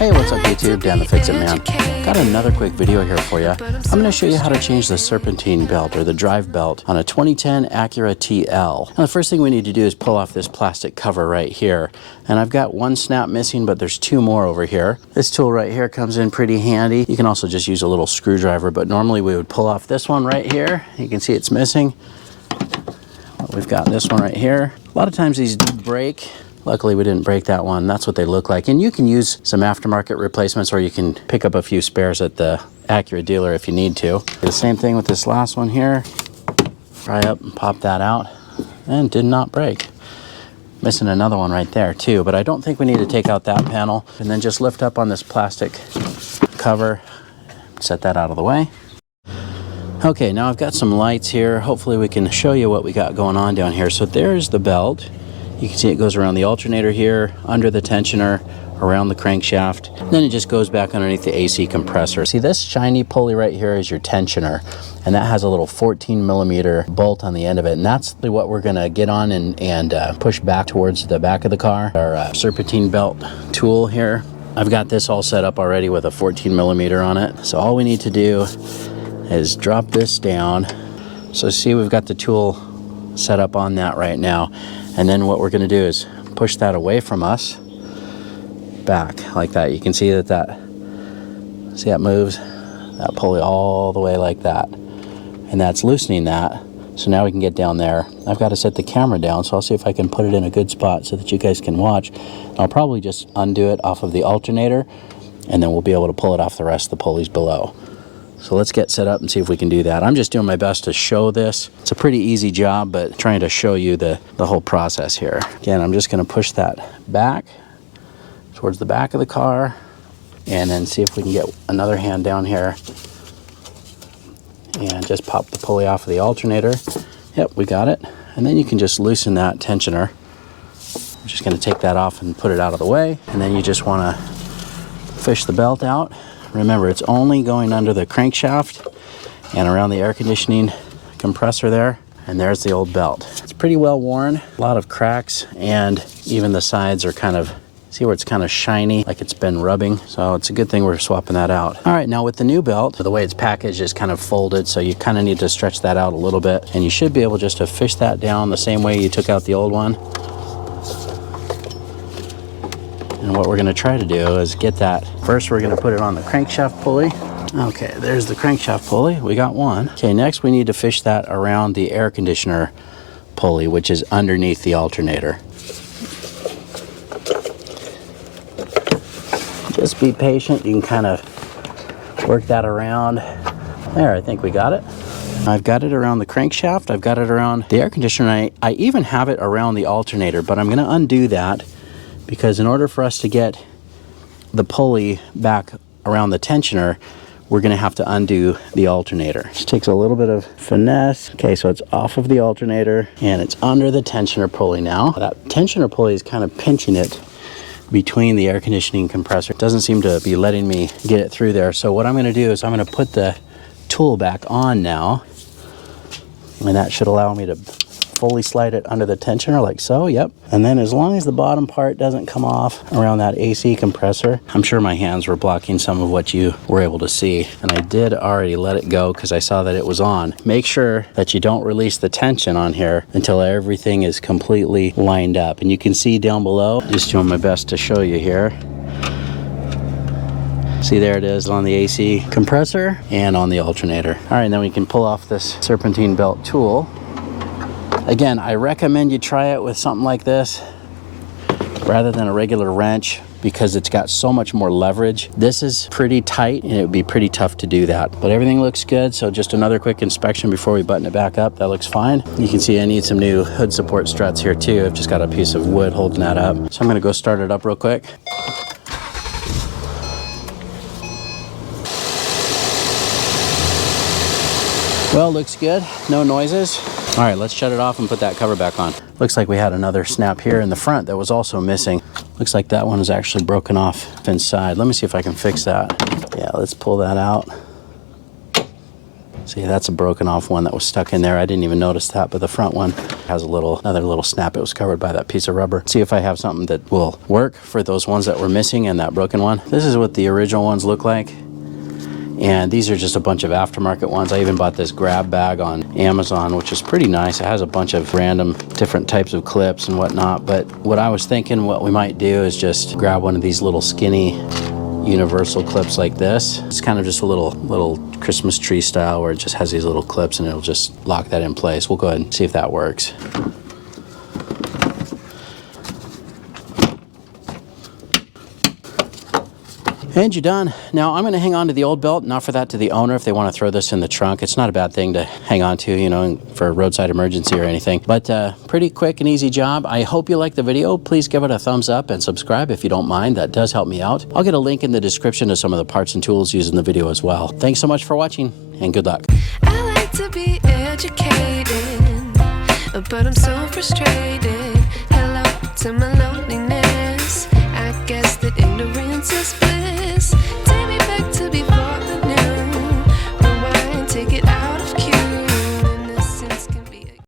Hey, what's up YouTube? Dan the Fix-It Man. Got another quick video here for you. I'm going to show you how to change the serpentine belt or the drive belt on a 2010 Acura TL. Now the first thing we need to do is pull off this plastic cover right here. And I've got one snap missing, but there's two more over here. This tool right here comes in pretty handy. You can also just use a little screwdriver, but normally we would pull off this one right here. You can see it's missing. We've got this one right here. A lot of times these do break. Luckily we didn't break that one. That's what they look like. And you can use some aftermarket replacements, or you can pick up a few spares at the Acura dealer if you need to. The same thing with this last one here. Pry up and pop that out, and did not break. Missing another one right there too, but I don't think we need to take out that panel. And then just lift up on this plastic cover, set that out of the way. Okay, now I've got some lights here. Hopefully we can show you what we got going on down here. So there's the belt. You can see it goes around the alternator here, under the tensioner, around the crankshaft. Then it just goes back underneath the AC compressor. See, this shiny pulley right here is your tensioner, and that has a little 14mm bolt on the end of it. And that's what we're gonna get on and push back towards the back of the car. Our serpentine belt tool here. I've got this all set up already with a 14mm on it. So all we need to do is drop this down. So see, we've got the tool set up on that right now. And then what we're going to do is push that away from us, back like that. You can see that see that moves, that pulley all the way like that. And that's loosening that. So now we can get down there. I've got to set the camera down, so I'll see if I can put it in a good spot so that you guys can watch. I'll probably just undo it off of the alternator, and then we'll be able to pull it off the rest of the pulleys below. So let's get set up and see if we can do that. I'm just doing my best to show this. It's a pretty easy job, but trying to show you the whole process here. Again, I'm just gonna push that back towards the back of the car, and then see if we can get another hand down here and just pop the pulley off of the alternator. Yep, we got it. And then you can just loosen that tensioner. I'm just gonna take that off and put it out of the way. And then you just wanna fish the belt out. Remember, it's only going under the crankshaft and around the air conditioning compressor there. And there's the old belt. It's pretty well worn, a lot of cracks, and even the sides are kind of, see where it's kind of shiny, like it's been rubbing. So it's a good thing we're swapping that out. All right, now with the new belt, the way it's packaged is kind of folded, so you kind of need to stretch that out a little bit. And you should be able just to fish that down the same way you took out the old one. And what we're gonna try to do is get that. First, we're gonna put it on the crankshaft pulley. Okay, there's the crankshaft pulley. We got one. Okay, next we need to fish that around the air conditioner pulley, which is underneath the alternator. Just be patient. You can kind of work that around. There, I think we got it. I've got it around the crankshaft. I've got it around the air conditioner. I even have it around the alternator, but I'm gonna undo that, because in order for us to get the pulley back around the tensioner, we're gonna have to undo the alternator. Just takes a little bit of finesse. Okay, so it's off of the alternator and it's under the tensioner pulley now. That tensioner pulley is kind of pinching it between the air conditioning compressor. It doesn't seem to be letting me get it through there. So what I'm gonna do is I'm gonna put the tool back on now, and that should allow me to fully slide it under the tensioner like so. Yep. And then as long as the bottom part doesn't come off around that AC compressor, I'm sure my hands were blocking some of what you were able to see. And I did already let it go because I saw that it was on. Make sure that you don't release the tension on here until everything is completely lined up. And you can see down below, just doing my best to show you here. See, there it is on the AC compressor and on the alternator. All right, then we can pull off this serpentine belt tool. Again, I recommend you try it with something like this rather than a regular wrench, because it's got so much more leverage. This is pretty tight and it would be pretty tough to do that. But everything looks good, so just another quick inspection before we button it back up. That looks fine. You can see I need some new hood support struts here too. I've just got a piece of wood holding that up. So I'm gonna go start it up real quick. Well, looks good, no noises. All right, let's shut it off and put that cover back on. Looks like we had another snap here in the front that was also missing. Looks like that one is actually broken off inside. Let me see if I can fix that. Yeah, let's pull that out. See, that's a broken off one that was stuck in there. I didn't even notice that, but the front one has another little snap. It was covered by that piece of rubber. See if I have something that will work for those ones that were missing and that broken one. This is what the original ones look like. And these are just a bunch of aftermarket ones. I even bought this grab bag on Amazon, which is pretty nice. It has a bunch of random different types of clips and whatnot. But what I was thinking, what we might do is just grab one of these little skinny universal clips like this. It's kind of just a little Christmas tree style where it just has these little clips and it'll just lock that in place. We'll go ahead and see if that works. And you're done. Now I'm going to hang on to the old belt and offer that to the owner if they want to throw this in the trunk. It's not a bad thing to hang on to, you know, for a roadside emergency or anything. But pretty quick and easy job. I hope you liked the video. Please give it a thumbs up and subscribe if you don't mind. That does help me out. I'll get a link in the description to some of the parts and tools used in the video as well. Thanks so much for watching and good luck. I like to be educated, but I'm so frustrated.